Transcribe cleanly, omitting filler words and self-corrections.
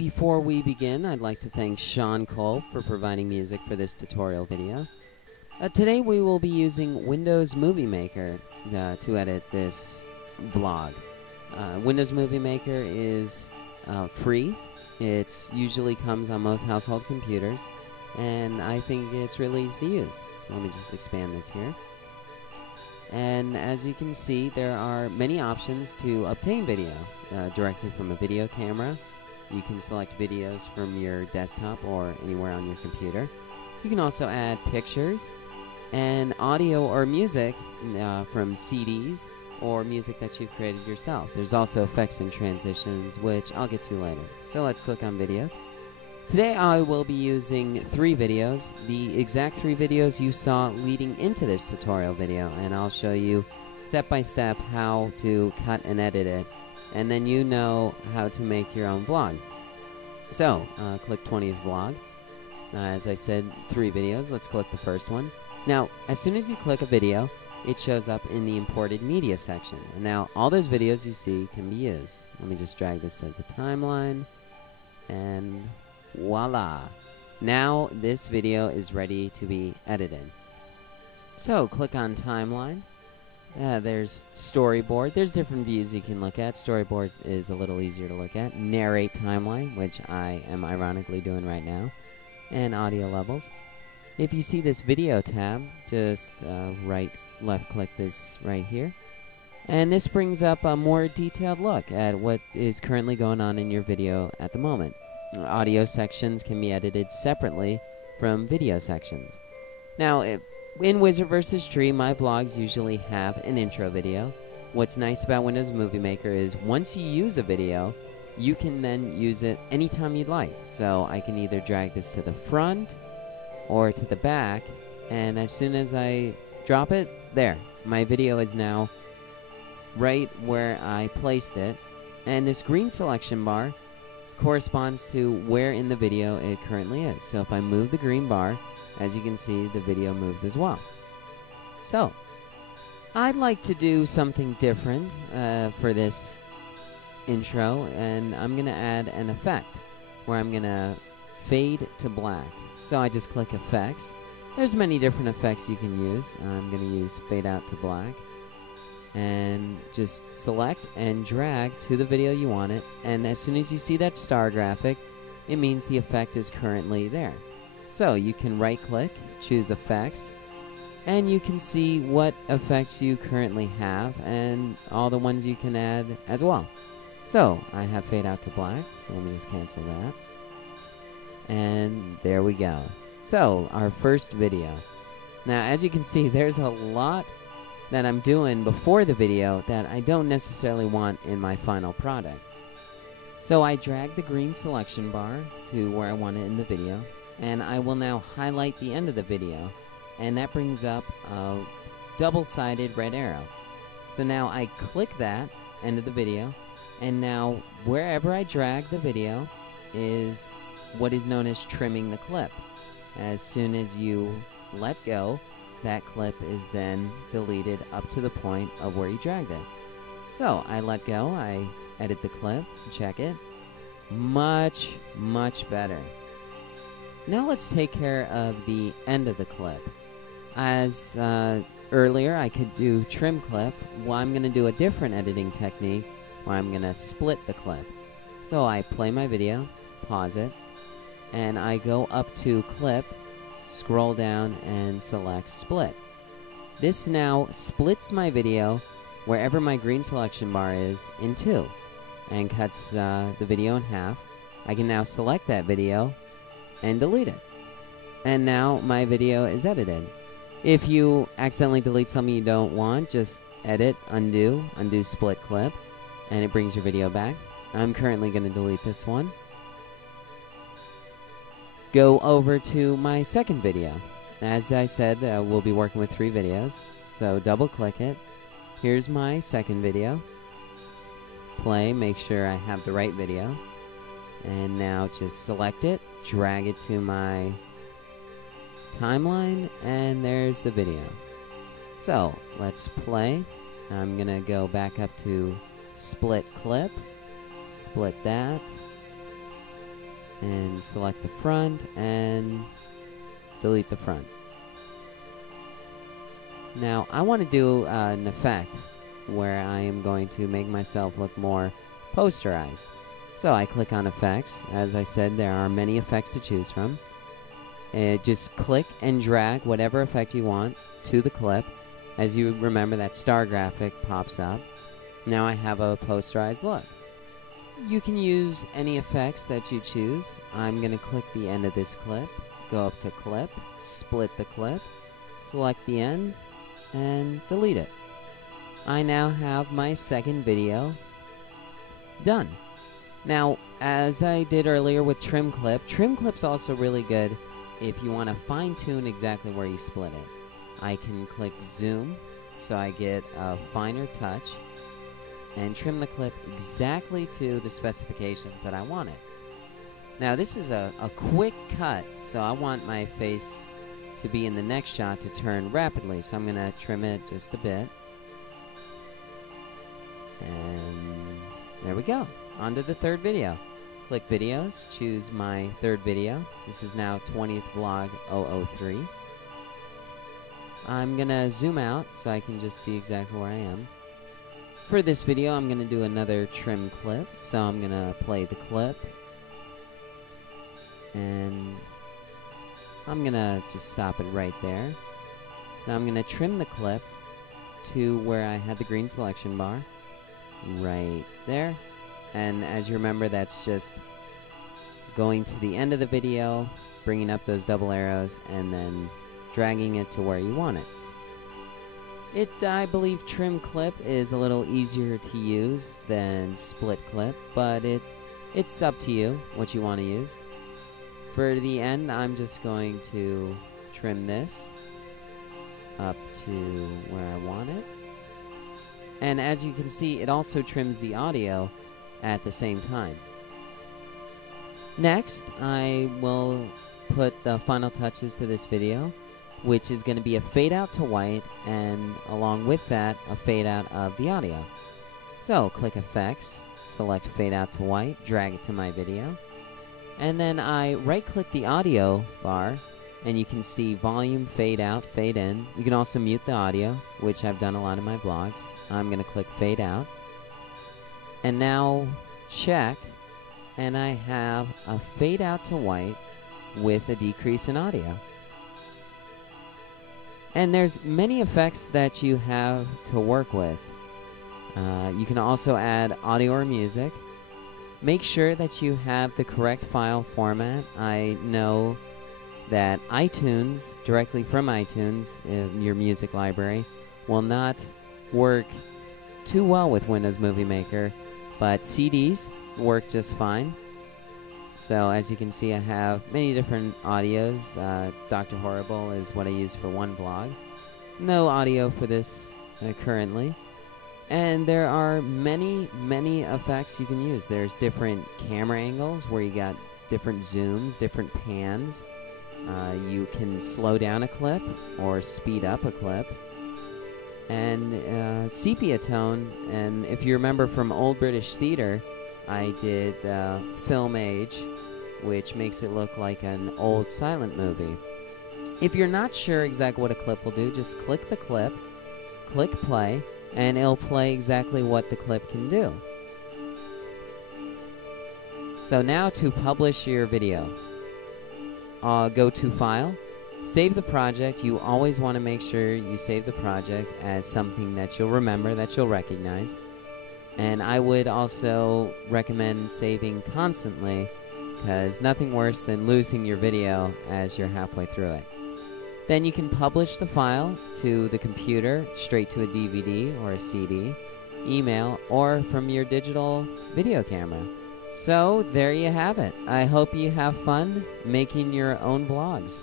Before we begin, I'd like to thank Sean Cole for providing music for this tutorial video. Today we will be using Windows Movie Maker to edit this vlog. Windows Movie Maker is free. It usually comes on most household computers, and I think it's really easy to use. So let me just expand this here. And as you can see, there are many options to obtain video directly from a video camera. You can select videos from your desktop or anywhere on your computer. You can also add pictures and audio or music from CDs or music that you've created yourself. There's also effects and transitions, which I'll get to later. So let's click on videos. Today I will be using 3 videos, the exact 3 videos you saw leading into this tutorial video, and I'll show you step by step how to cut and edit it, and then you know how to make your own vlog. So, click 20th vlog. As I said, 3 videos. Let's click the first one. Now, as soon as you click a video, it shows up in the imported media section. And now, all those videos you see can be used. Let me just drag this to the timeline, and voila! Now, this video is ready to be edited. So, click on timeline. There's storyboard. There's different views you can look at. Storyboard is a little easier to look at. Narrate timeline, which I am ironically doing right now. And audio levels. If you see this video tab, just left click this right here. And this brings up a more detailed look at what is currently going on in your video at the moment. Audio sections can be edited separately from video sections. Now, in Wizard vs. Tree, my vlogs usually have an intro video. What's nice about Windows Movie Maker is once you use a video, you can then use it anytime you'd like. So I can either drag this to the front or to the back, and as soon as I drop it, there. My video is now right where I placed it, and this green selection bar corresponds to where in the video it currently is. So if I move the green bar, as you can see, the video moves as well. So, I'd like to do something different for this intro, and I'm going to add an effect where I'm going to fade to black. So I just click Effects. There's many different effects you can use. I'm going to use Fade Out to Black. And just select and drag to the video you want it, and as soon as you see that star graphic, it means the effect is currently there. So you can right click, choose Effects, and you can see what effects you currently have and all the ones you can add as well. So I have Fade Out to Black, so let me just cancel that. And there we go. So our first video. Now as you can see, there's a lot that I'm doing before the video that I don't necessarily want in my final product. So I drag the green selection bar to where I want it in the video, and I will now highlight the end of the video, and that brings up a double-sided red arrow. So now I click that end of the video, and now wherever I drag the video is what is known as trimming the clip. As soon as you let go, that clip is then deleted up to the point of where you dragged it. So I let go, I edit the clip, check it. Much, much better. Now let's take care of the end of the clip. As earlier I could do trim clip, well, I'm going to do a different editing technique where I'm going to split the clip. So I play my video, pause it, and I go up to clip, scroll down, and select split. This now splits my video wherever my green selection bar is in 2 and cuts the video in half. I can now select that video and delete it. And now my video is edited. If you accidentally delete something you don't want, just edit, undo split clip, and it brings your video back. I'm currently going to delete this one. Go over to my second video. As I said, we'll be working with 3 videos. So double click it. Here's my second video. Play, make sure I have the right video. And now just select it, drag it to my timeline, and there's the video. So let's play. I'm gonna go back up to split clip, split that, and select the front and delete the front. Now I want to do an effect where I am going to make myself look more posterized. So I click on effects. As I said, there are many effects to choose from. Just click and drag whatever effect you want to the clip. As you remember, that star graphic pops up. Now I have a posterized look. You can use any effects that you choose. I'm going to click the end of this clip, go up to clip, split the clip, select the end, and delete it. I now have my second video done. Now, as I did earlier with trim clip's also really good if you want to fine-tune exactly where you split it. I can click zoom so I get a finer touch and trim the clip exactly to the specifications that I wanted. Now this is a quick cut, so I want my face to be in the next shot to turn rapidly, so I'm going to trim it just a bit. And there we go. On to the third video. Click videos, choose my third video. This is now 20th vlog 003. I'm going to zoom out so I can just see exactly where I am. For this video, I'm going to do another trim clip, so I'm going to play the clip. And I'm going to just stop it right there. So I'm going to trim the clip to where I had the green selection bar. Right there. And as you remember, that's just going to the end of the video, bringing up those double arrows, and then dragging it to where you want it. I believe trim clip is a little easier to use than split clip, but it's up to you what you want to use. For the end, I'm just going to trim this up to where I want it. And as you can see, it also trims the audio at the same time. Next, I will put the final touches to this video, which is going to be a fade out to white, and along with that, a fade out of the audio. So click effects, select fade out to white, drag it to my video, and then I right click the audio bar, and you can see volume, fade out, fade in. You can also mute the audio, which I've done a lot in my vlogs. I'm going to click fade out, and now check, and I have a fade out to white with a decrease in audio. And there's many effects that you have to work with. You can also add audio or music. Make sure that you have the correct file format. I know that iTunes, directly from iTunes, your music library, will not work too well with Windows Movie Maker, but CDs work just fine. So as you can see, I have many different audios. Dr. Horrible is what I use for one vlog. No audio for this currently. And there are many effects you can use. There's different camera angles where you got different zooms, different pans. You can slow down a clip or speed up a clip. And sepia tone, and if you remember from Old British Theatre, I did Film Age, which makes it look like an old silent movie. If you're not sure exactly what a clip will do, just click the clip, click play, and it'll play exactly what the clip can do. So now to publish your video, go to File, save the project. You always want to make sure you save the project as something that you'll remember, that you'll recognize. And I would also recommend saving constantly, because nothing worse than losing your video as you're halfway through it. Then you can publish the file to the computer, straight to a DVD or a CD, email, or from your digital video camera. So there you have it. I hope you have fun making your own vlogs.